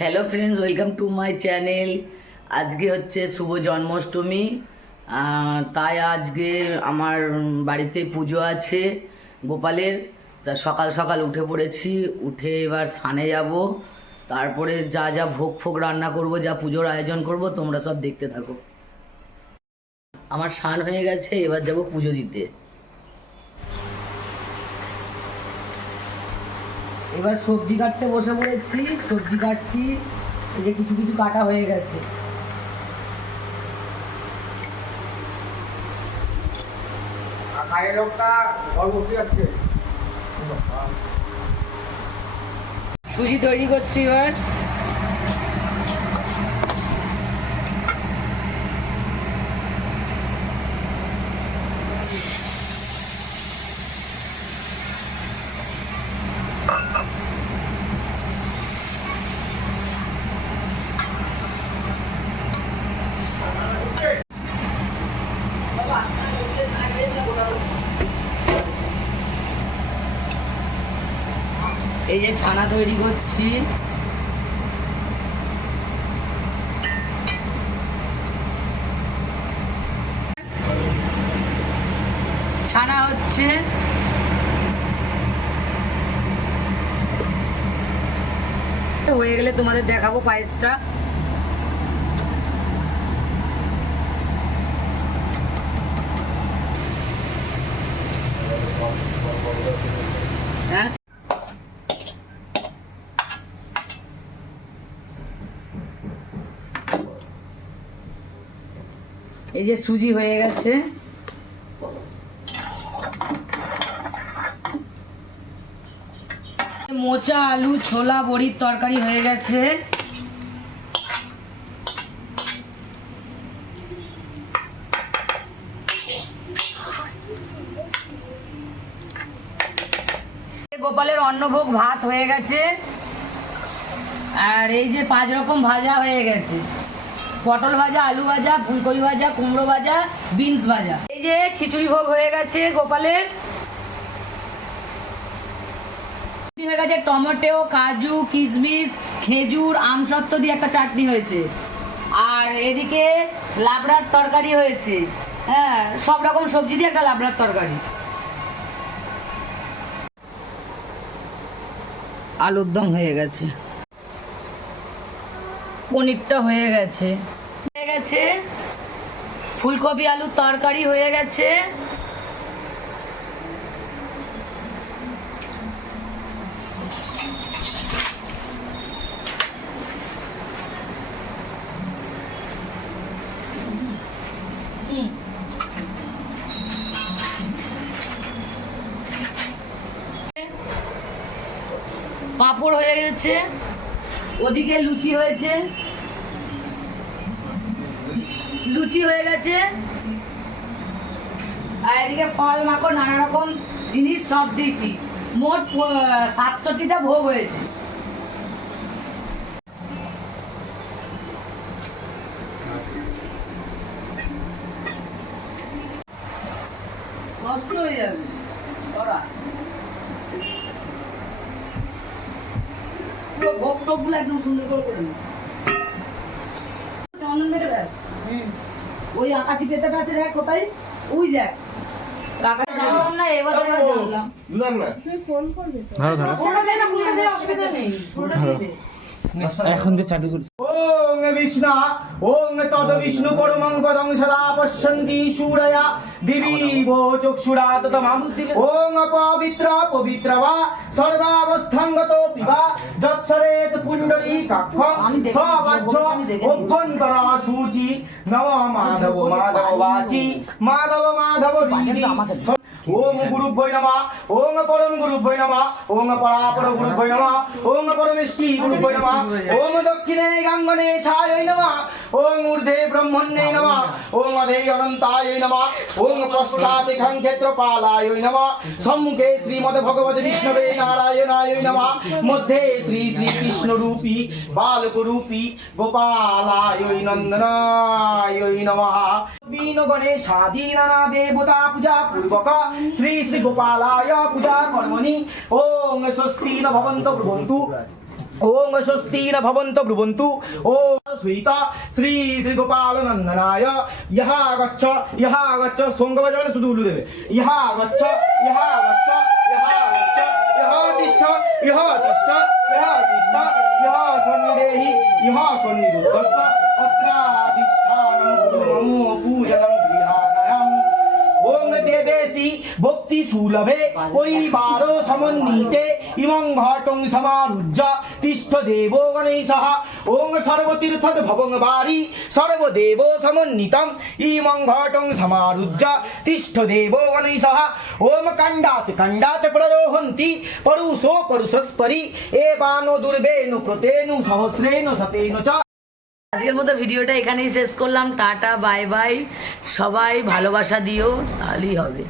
Hello friends, welcome to my channel. আজকে হচ্ছে শুভ জন্মাষ্টমী, তাই আজকে আমার বাড়িতে পুজো আছে গোপালের। তা সকাল সকাল উঠে পড়েছি, উঠে এবার স্নানে যাব, তারপরে যা যা ভোগ ফোগ রান্না করব, যা পুজোর আয়োজন করব তোমরা সব দেখতে থাকো। আমার স্নান হয়ে গেছে, এবার যাব পুজো দিতে। এবার সবজি কাটতে বসে পড়েছি, সবজি কাটছি। এই যে কিছু কিছু কাটা হয়ে গেছে। সুজি তৈরি করছি এবার। এই যে ছানা তৈরি করছি। ছানা হচ্ছে, হয়ে গেলে তোমাদের দেখাবো পায়েসটা। হ্যাঁ, এই যে সুজি হয়ে গেছে। মোচা আলু ছোলা বড়ির তরকারি হয়ে গেছে। গোপালের অন্নভোগ ভাত হয়ে গেছে। আর এই যে 5 রকম ভাজা হয়ে গেছে: পটল ভাজা, আলু ভাজা, ফুলকপি ভাজা, কুমড়ো ভাজা, বিনস ভাজা। এই যে খিচুড়ি ভোগ হয়ে গেছে গোপালের। হয়ে গেছে টমেটো, কাজু, কিশমিশ, খেজুর, আমসত্ত্ব দিয়ে একটা চাটনি হয়েছে। আর এদিকে লাবড়ার তরকারি হয়েছে। হ্যাঁ, সব রকম সবজি দিয়ে একটা লাবড়ার তরকারি। আলুর দম হয়ে গেছে, পনিরটা হয়ে গেছে, ফুলকপি আলুর তরকারি হয়ে গেছে। পাঁপড় হয়ে গেছে, ওদিকে লুচি হয়েছে, হয়ে গেছে। আর এদিকে ফল মাকড় নানা রকম জিনিস সব দিয়েছি। মোট 67টা ভোগ হয়েছে। নষ্ট হয়ে যাবে ওরা। পুরো ভোগ টোকগুলো একদম সুন্দর করে করে নিই। চন্দন বেটে দেখ, ওই আকাশি পেতাটা আছে দেখ কোথায়, ওই দেখ। এখন যে চালু করছি। ওং বিষ্ণু ওং তদ বিষ্ণু পরমং পদং সদা পশ্যন্তি সূরয়া দিবিব চক্ষুরা ততমাম ওং পবিত্র পবিত্র বা সর্বাবস্থাঙ্গত পিবা যৎসরেত পুণ্ডরী কাক্ষং সবাজ্য অভ্যন্তর সূচি নম মাধব মাধব বাচি মাধব মাধব হৃদি। ওং গুরুভ্যৈ নমঃ ওং পরম গুরুভ্যৈ নমঃ ওং পরাপর গুরুভ্যৈ নমঃ ওং পরমেষ্টি গুরুভ্যৈ নমঃ ওং দক্ষিণে গাঙ্গনে ছায় নমঃ ওং ঊর্ধ্বে ব্রহ্মণ্যে নমঃ ওং অধে অনন্তায় নমঃ ওং পশ্চাতে ক্ষেত্রপালায় নমঃ সম্মুখে শ্রীমদ্ ভগবতে বিষ্ণবে নারায়ণায় নমঃ মধ্যে শ্রী শ্রীকৃষ্ণ রূপী বালক রূপী গোপালায় নন্দনায় নমঃ। বিন গণেশাদি নানা দেবতা পূজা পূর্বক শ্রী শ্রী গোপালায় পূজা কর্মণি ওং স্বস্তি ন ভবন্তু ব্রুবন্তু ओम स्वस्ति न भवन्तु ब्रुवन्तु ओम श्रीता श्री श्री गोपाल नंदनाय यहा गच्छ सोंग बजाने सुदु उल्लू देवे यहा गच्छ यहा तिष्ठ यहा सन्निदेहि यहा सन्निधुस्तस्य अत्राधिष्ठानं ममो पूजनं गृहाणयम् ओम देवेशी भक्ति सुलभे परिवार समन्विते इमं घटं समारुज्य तिष्ठ देवो गणेशः ओम सर्वतीर्थ भवं वारी सर्वदेव समन्वितम् इमं घटं समारुज्य तिष्ठ देवो गणेशः ओम कंडात प्ररोहन्ति परुषो परुषस्परि एवानो दुर्वेनु प्रतेनु सहस्रेनु शतेनु च। আজকের মতো ভিডিওটা এখানেই শেষ করলাম। Tata, bye bye. সবাই ভালোবাসা দিও, তাহলেই হবে।